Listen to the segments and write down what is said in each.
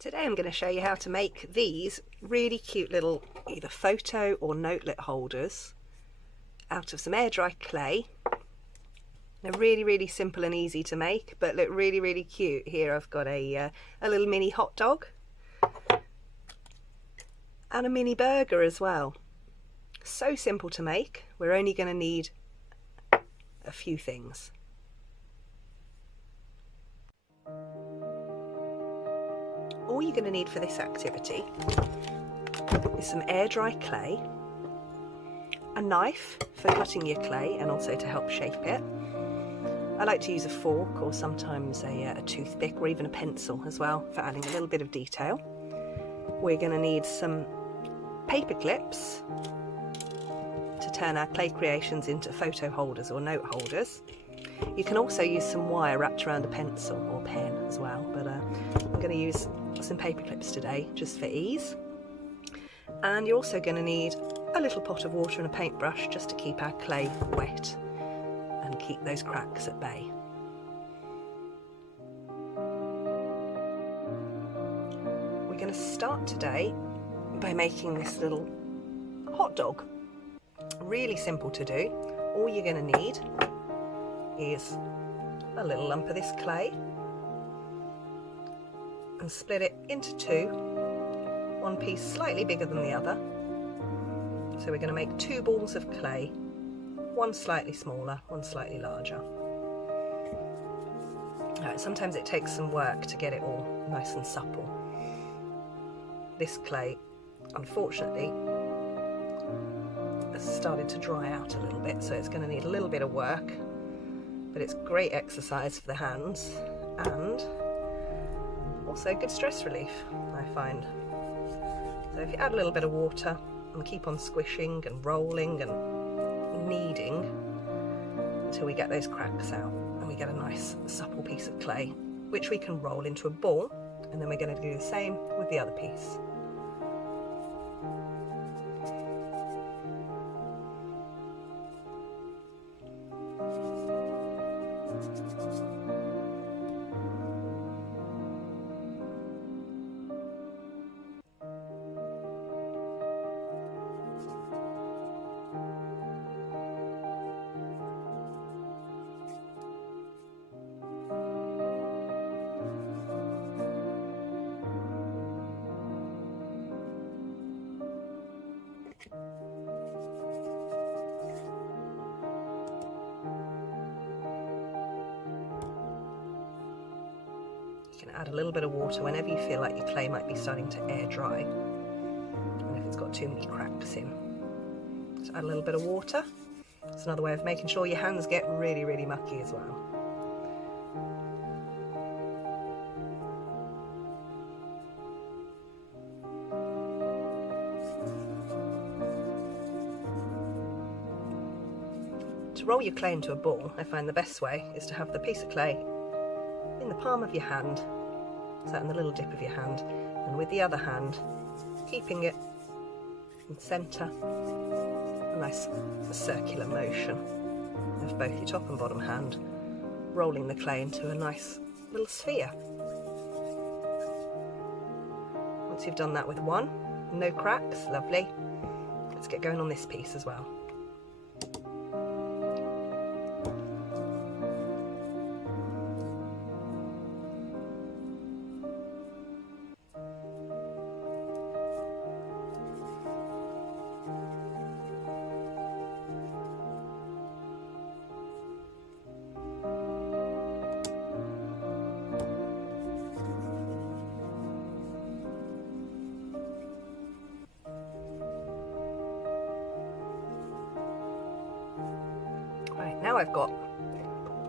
Today I'm going to show you how to make these really cute little either photo or notelet holders out of some air dry clay. They're really simple and easy to make, but look really cute. Here I've got a little mini hot dog and a mini burger as well. So simple to make. We're only going to need a few things. All you're going to need for this activity is some air dry clay, a knife for cutting your clay and also to help shape it. I like to use a fork or sometimes a toothpick or even a pencil as well for adding a little bit of detail. We're going to need some paper clips to turn our clay creations into photo holders or note holders. You can also use some wire wrapped around a pencil or pen as well, but I'm going to use some paper clips today just for ease. And you're also going to need a little pot of water and a paintbrush just to keep our clay wet and keep those cracks at bay. We're going to start today by making this little hot dog. Really simple to do. All you're going to need is a little lump of this clay and split it into two, one piece slightly bigger than the other. So we're going to make two balls of clay, one slightly smaller, one slightly larger. Sometimes it takes some work to get it all nice and supple. This clay, unfortunately, has started to dry out a little bit, so it's going to need a little bit of work, but it's great exercise for the hands and also good stress relief, I find. So if you add a little bit of water and keep on squishing and rolling and kneading until we get those cracks out and we get a nice supple piece of clay, which we can roll into a ball, and then we're going to do the same with the other piece. You can add a little bit of water whenever you feel like your clay might be starting to air dry, and if it's got too many cracks in. So add a little bit of water. It's another way of making sure your hands get really mucky as well. To roll your clay into a ball, I find the best way is to have the piece of clay in the palm of your hand, so in the little dip of your hand, and with the other hand keeping it in the centre, a nice circular motion of both your top and bottom hand, rolling the clay into a nice little sphere. Once you've done that with one, no cracks, lovely. Let's get going on this piece as well. Now I've got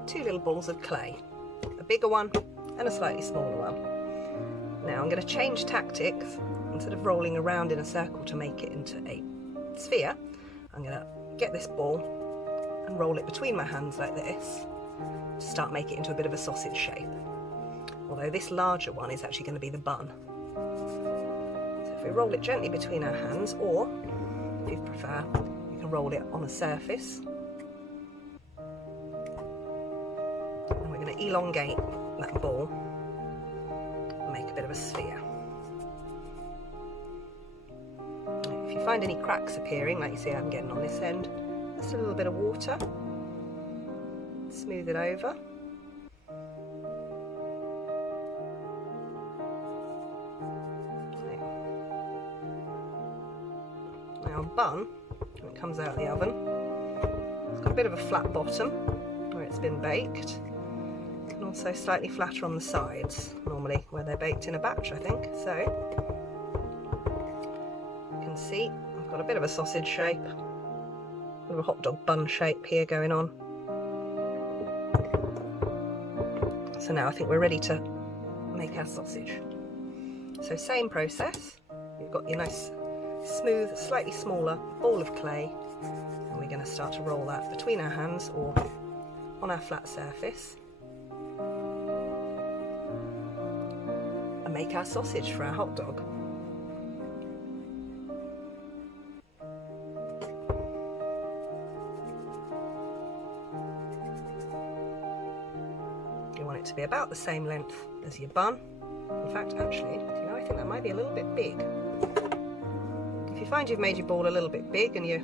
two little balls of clay, a bigger one and a slightly smaller one. Now I'm going to change tactics. Instead of rolling around in a circle to make it into a sphere, I'm going to get this ball and roll it between my hands like this to start making it into a bit of a sausage shape. Although this larger one is actually going to be the bun. So if we roll it gently between our hands, or if you prefer, you can roll it on a surface. And we're going to elongate that ball and make a bit of a sphere. you find any cracks appearing, like you see I'm getting on this end, just a little bit of water, smooth it over. Now a bun, when it comes out of the oven, it's got a bit of a flat bottom where it's been baked, and also slightly flatter on the sides, normally where they're baked in a batch, I think. So you can see I've got a bit of a sausage shape, a bit of a hot dog bun shape here going on. So now I think we're ready to make our sausage. So same process, you've got your nice smooth, slightly smaller ball of clay, and we're going to start to roll that between our hands or on our flat surface and make our sausage for our hot dog. You want it to be about the same length as your bun. In fact, actually, you know, I think that might be a little bit big. If you find you've made your ball a little bit big and your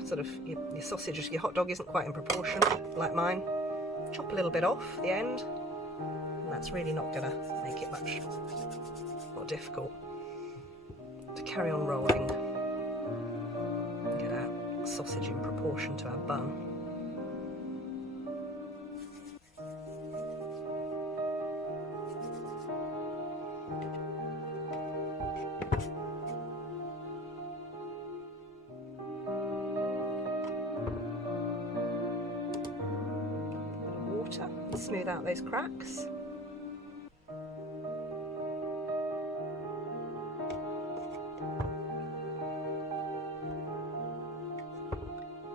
sausage, your hot dog isn't quite in proportion, like mine, chop a little bit off the end, and that's really not going to make it much more difficult to carry on rolling and get our sausage in proportion to our bun. Smooth out those cracks.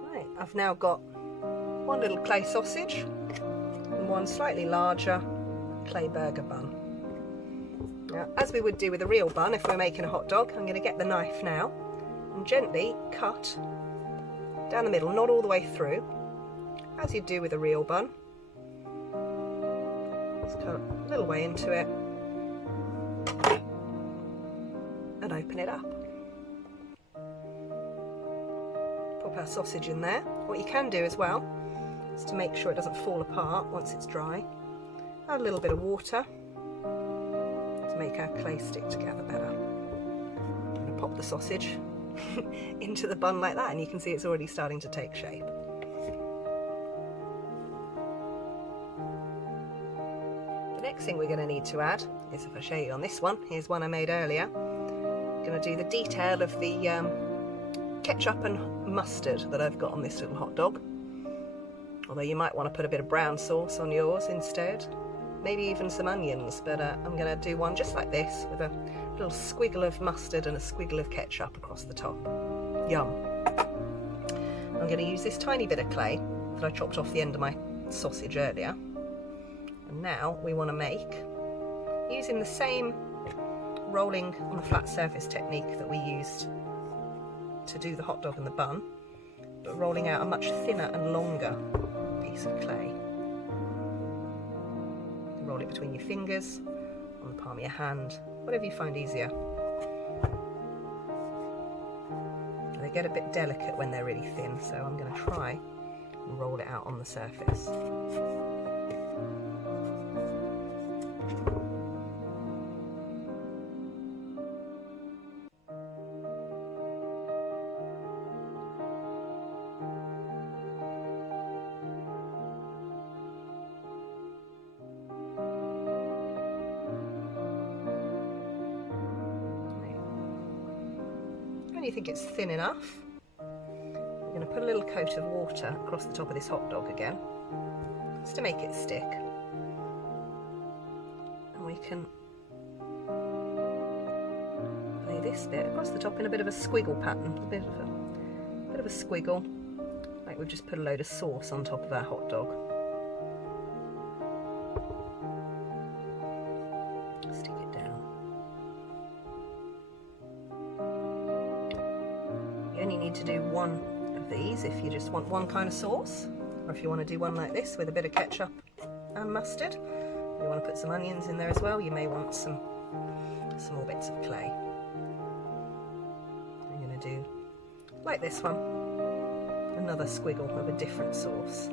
Right, I've now got one little clay sausage and one slightly larger clay burger bun. Now, as we would do with a real bun if we're making a hot dog, I'm going to get the knife now and gently cut down the middle, not all the way through, as you do with a real bun. Cut a little way into it and open it up. Pop our sausage in there. What you can do as well is to make sure it doesn't fall apart once it's dry, add a little bit of water to make our clay stick together better. I'm going to pop the sausage into the bun like that, and you can see it's already starting to take shape. Next thing we're going to need to add is, if I show you on this one, here's one I made earlier. I'm going to do the detail of the ketchup and mustard that I've got on this little hot dog. Although you might want to put a bit of brown sauce on yours instead, maybe even some onions, but I'm going to do one just like this with a little squiggle of mustard and a squiggle of ketchup across the top. Yum. I'm going to use this tiny bit of clay that I chopped off the end of my sausage earlier. And now we want to make, using the same rolling on a flat surface technique that we used to do the hot dog and the bun, but rolling out a much thinner and longer piece of clay. You can roll it between your fingers, on the palm of your hand, whatever you find easier. They get a bit delicate when they're really thin, so I'm going to try and roll it out on the surface. When you think it's thin enough, we're going to put a little coat of water across the top of this hot dog again, just to make it stick. And we can lay this bit across the top in a bit of a squiggle pattern, a bit of a squiggle, like we've just put a load of sauce on top of our hot dog. Stick it down. You only need to do one of these if you just want one kind of sauce, or if you want to do one like this with a bit of ketchup and mustard. You want to put some onions in there as well. You may want some more bits of clay. I'm going to do like this one. Another squiggle of a different sauce.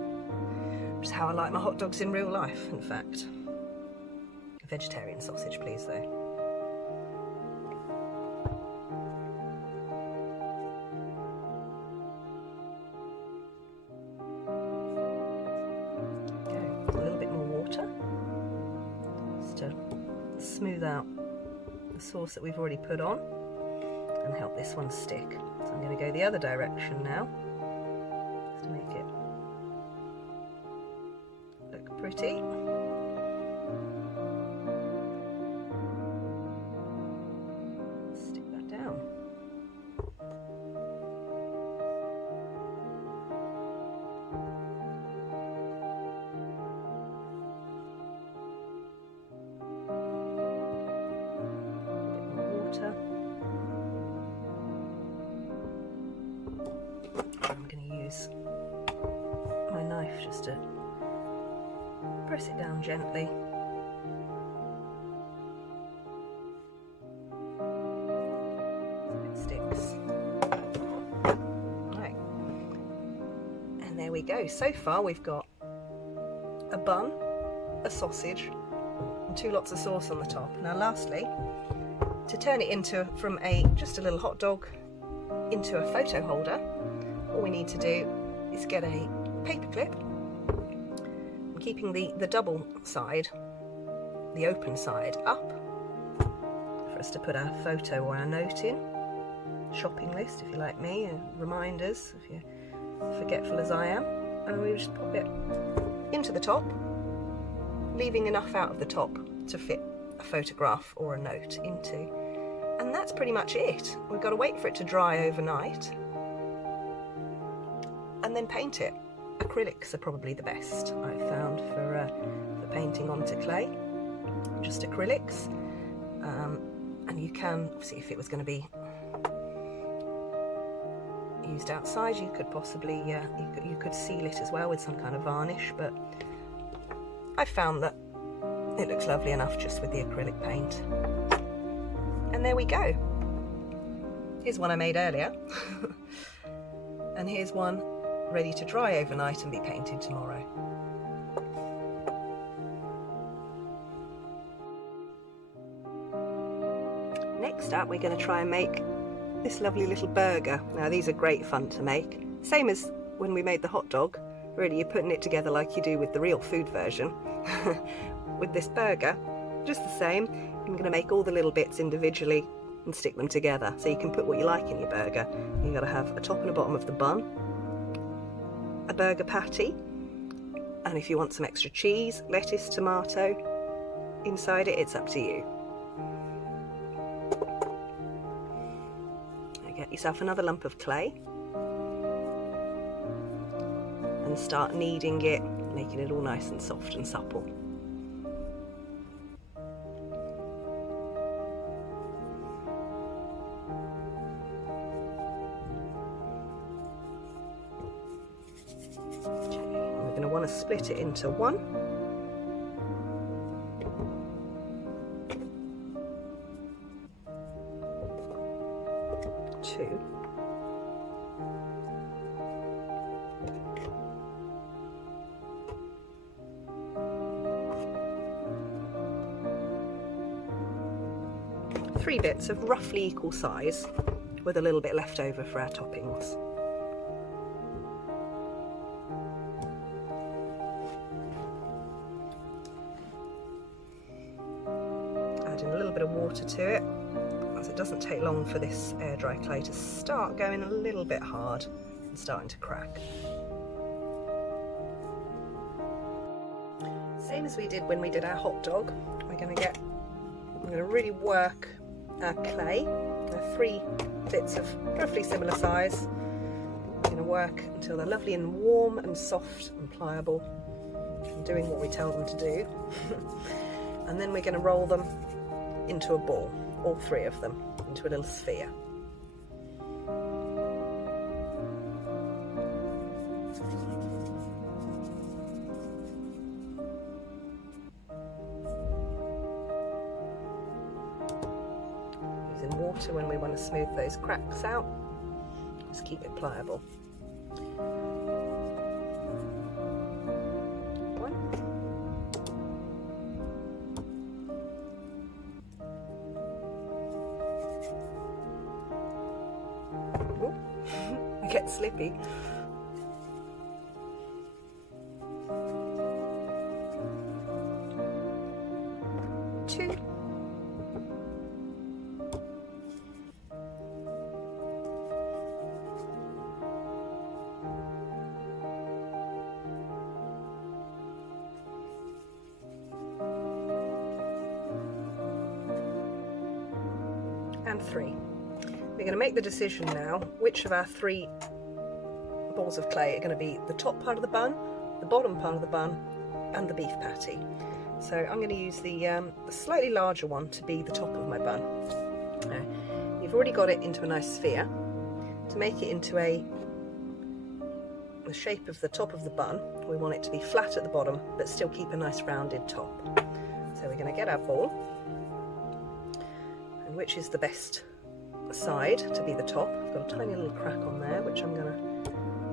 Which is how I like my hot dogs in real life, in fact. Vegetarian sausage, please, though. A little bit more water, just to smooth out the sauce that we've already put on and help this one stick. So I'm going to go the other direction now, just to make it look pretty. Stick that down. I'm going to use my knife just to press it down gently. So it sticks. Right. And there we go. So far we've got a bun, a sausage, and 2 lots of sauce on the top. Now lastly, to turn it into from just a little hot dog into a photo holder, all we need to do is get a paper clip, and keeping the double side, the open side, up for us to put our photo or our note in. Shopping list, if you're like me, reminders if you're forgetful as I am, and we just pop it into the top, leaving enough out of the top to fit a photograph or a note into. And that's pretty much it. We've got to wait for it to dry overnight and then paint it. Acrylics are probably the best, I've found, for painting onto clay. Just acrylics. And you can, obviously, if it was going to be used outside, you could possibly, you could seal it as well with some kind of varnish, but I found that it looks lovely enough just with the acrylic paint. And there we go. Here's one I made earlier. And here's one ready to dry overnight and be painted tomorrow. Next up, we're going to try and make this lovely little burger. Now these are great fun to make. Same as when we made the hot dog. Really, you're putting it together like you do with the real food version. With this burger, just the same. I'm going to make all the little bits individually and stick them together, so you can put what you like in your burger. You've got to have a top and a bottom of the bun, a burger patty, and if you want some extra cheese, lettuce, tomato inside it, it's up to you. Now get yourself another lump of clay and start kneading it, making it all nice and soft and supple. Want to split it into 1, 2, 3 bits of roughly equal size with a little bit left over for our toppings. A little bit of water to it, as it doesn't take long for this air dry clay to start going a little bit hard and starting to crack. Same as we did when we did our hot dog, we're going to really work our clay. There are 3 bits of roughly similar size. We're going to work until they're lovely and warm and soft and pliable, and doing what we tell them to do. And then we're going to roll them into a ball, all 3 of them, into a little sphere. Using water when we want to smooth those cracks out. Just keep it pliable. One. Ooh, I get slippy. Two. And three. We're going to make the decision now which of our three balls of clay are going to be the top part of the bun, the bottom part of the bun, and the beef patty. So I'm going to use the slightly larger one to be the top of my bun. Now, you've already got it into a nice sphere. To make it into the shape of the top of the bun, we want it to be flat at the bottom but still keep a nice rounded top. So we're going to get our ball, and which is the best side to be the top. I've got a tiny little crack on there which I'm going to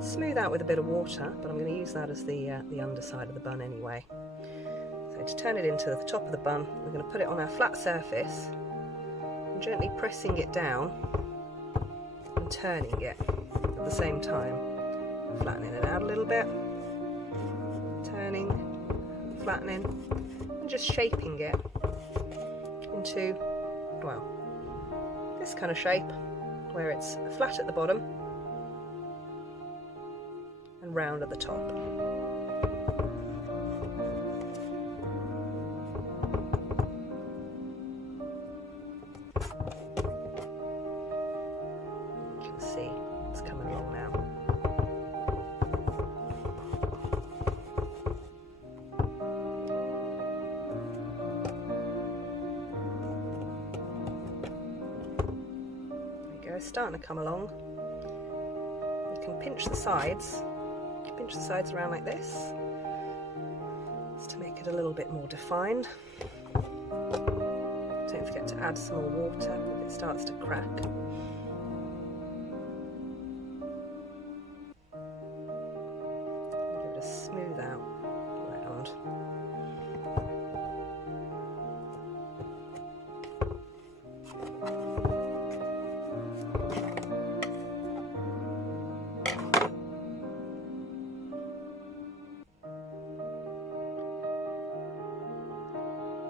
smooth out with a bit of water, but I'm going to use that as the underside of the bun anyway. So to turn it into the top of the bun, we're going to put it on our flat surface and gently pressing it down and turning it at the same time, flattening it out a little bit, turning, flattening, and just shaping it into, well, this kind of shape where it's flat at the bottom and round at the top. You can see it's coming along now. Starting to come along. You can pinch the sides around like this, just to make it a little bit more defined. Don't forget to add some more water if it starts to crack. Give it a smooth out round.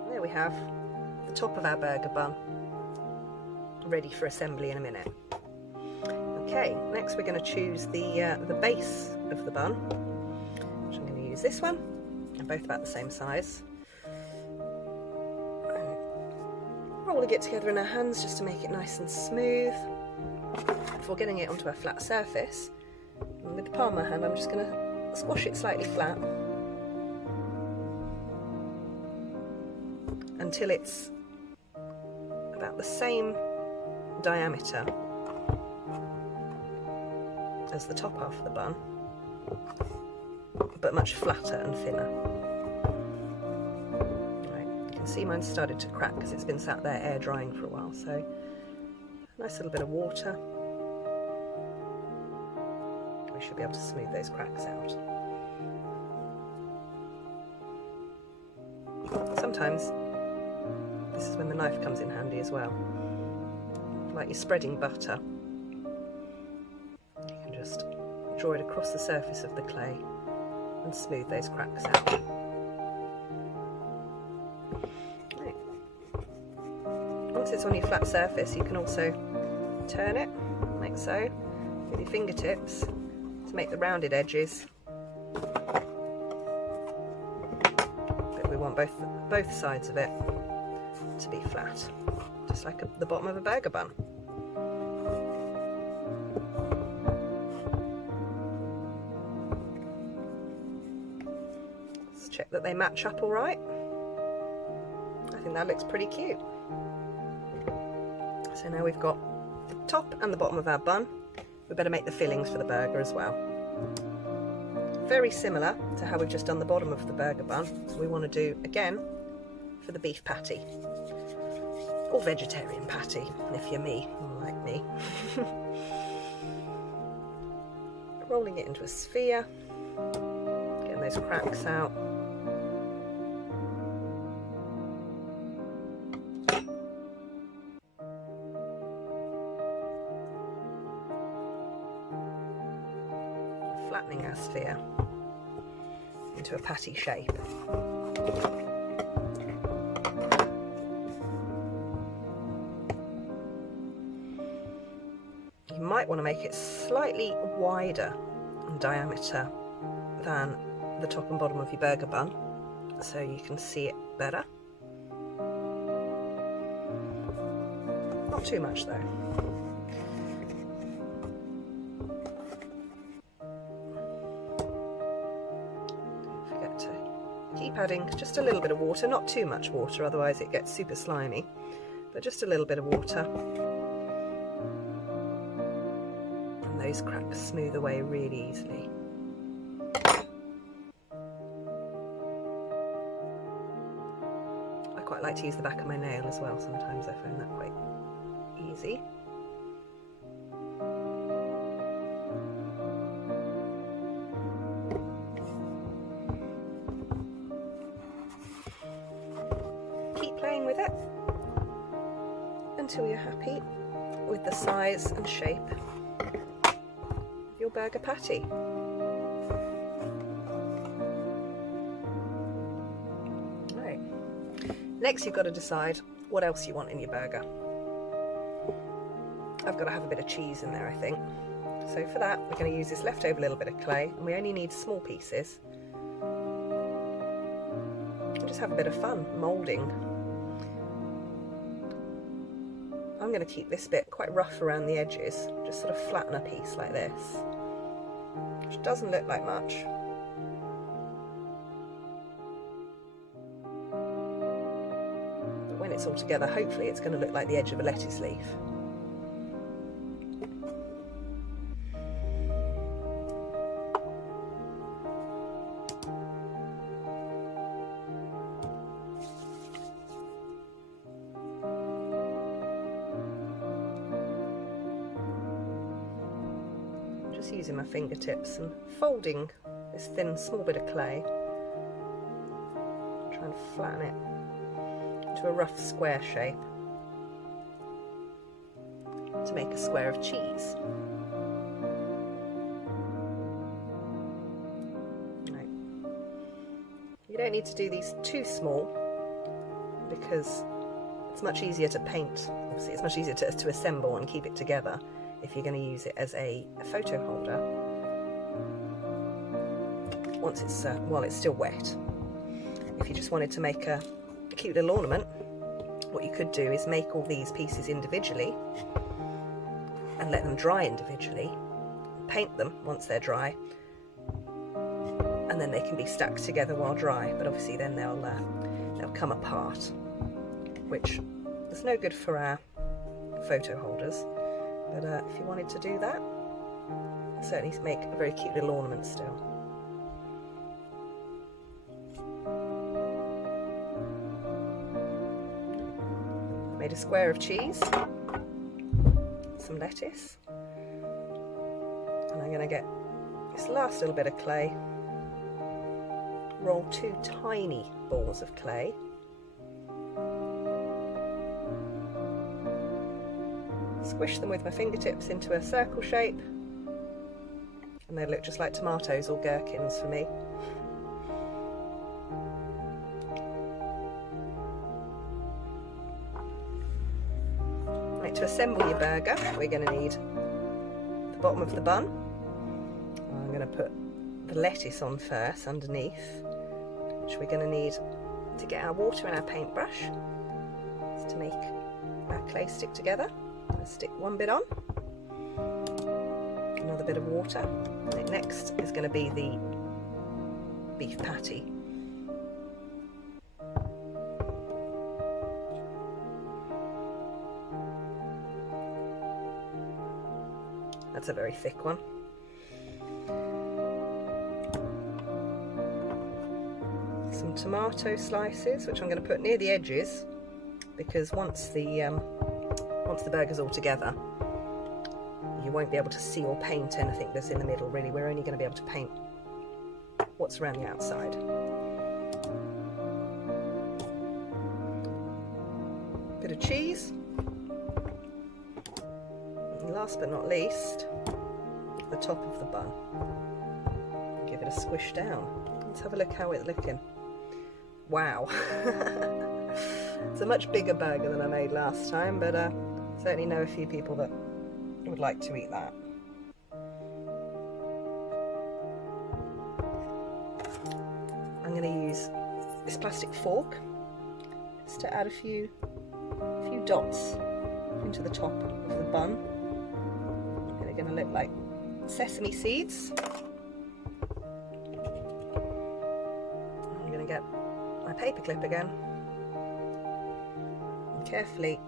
There we have the top of our burger bun, ready for assembly in a minute. Okay, next we're going to choose the base of the bun, which I'm going to use this one. They're both about the same size. Rolling it together in our hands just to make it nice and smooth before getting it onto a flat surface. And with the palm of my hand, I'm just going to squash it slightly flat until it's about the same diameter as the top half of the bun, but much flatter and thinner. Right, you can see mine started to crack because it's been sat there air drying for a while, so a nice little bit of water. We should be able to smooth those cracks out. Sometimes this is when the knife comes in handy as well. Like you're spreading butter, you can just draw it across the surface of the clay and smooth those cracks out. Right. Once it's on your flat surface, you can also turn it like so with your fingertips to make the rounded edges. But we want both sides of it to be flat, just like the bottom of a burger bun. Let's check that they match up all right. I think that looks pretty cute. So now we've got the top and the bottom of our bun. We better make the fillings for the burger as well. Very similar to how we've just done the bottom of the burger bun, so we want to do again for the beef patty, or vegetarian patty if you're me, like me. molding it into a sphere, getting those cracks out. Flattening our sphere into a patty shape. You might want to make it slightly wider in diameter than the top and bottom of your burger bun so you can see it better. Not too much though. Don't forget to keep adding just a little bit of water, not too much water, otherwise it gets super slimy, but just a little bit of water. Those cracks smooth away really easily. I quite like to use the back of my nail as well, sometimes I find that quite easy. Keep playing with it until you're happy with the size and shape your burger patty. Right. Next you've got to decide what else you want in your burger. I've got to have a bit of cheese in there, I think. So for that we're going to use this leftover little bit of clay, and we only need small pieces. And just have a bit of fun moulding. I'm going to keep this bit quite rough around the edges, just sort of flatten a piece like this, which doesn't look like much. But when it's all together, hopefully it's going to look like the edge of a lettuce leaf. Using my fingertips and folding this thin small bit of clay, try and flatten it into a rough square shape to make a square of cheese. Right. You don't need to do these too small because it's much easier to paint. Obviously it's much easier to assemble and keep it together if you're going to use it as a photo holder once it's while it's still wet. If you just wanted to make a cute little ornament, what you could do is make all these pieces individually and let them dry individually, paint them once they're dry, and then they can be stacked together while dry, but obviously then they'll come apart, which is no good for our photo holders. But if you wanted to do that, certainly make a very cute little ornament still. Made a square of cheese, some lettuce, and I'm going to get this last little bit of clay, roll 2 tiny balls of clay, squish them with my fingertips into a circle shape, and they look just like tomatoes or gherkins for me. Right, to assemble your burger, we're going to need the bottom of the bun. I'm going to put the lettuce on first underneath, which we're going to need to get our water and our paintbrush to make our clay stick together. I'll stick one bit on, another bit of water, and next is going to be the beef patty. That's a very thick one. Some tomato slices, which I'm going to put near the edges, because once the burger's all together, you won't be able to see or paint anything that's in the middle really. We're only going to be able to paint what's around the outside. Bit of cheese. And last but not least, the top of the bun. Give it a squish down. Let's have a look how it's looking. Wow. It's a much bigger burger than I made last time, but certainly know a few people that would like to eat that. I'm going to use this plastic fork just to add a few dots into the top of the bun. They're going to look like sesame seeds. I'm going to get my paper clip again and carefully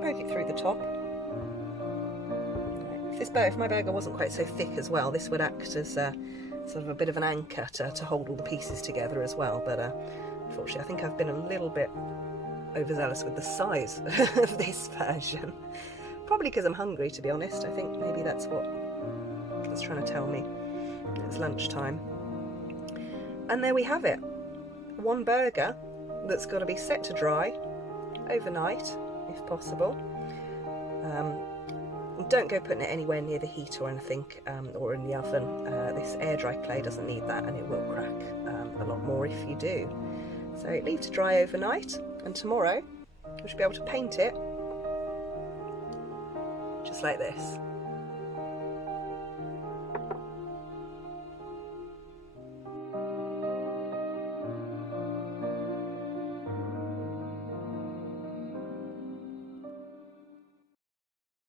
poke it through the top. If my burger wasn't quite so thick as well, this would act as sort of a bit of an anchor to hold all the pieces together as well, but unfortunately I think I've been a little bit overzealous with the size of this version. Probably because I'm hungry, to be honest. I think maybe that's what it's trying to tell me. It's lunchtime. And there we have it. One burger that's got to be set to dry overnight, if possible. Don't go putting it anywhere near the heat or anything, or in the oven. This air dry clay doesn't need that, and it will crack a lot more if you do. So leave to dry overnight, and tomorrow we should be able to paint it just like this.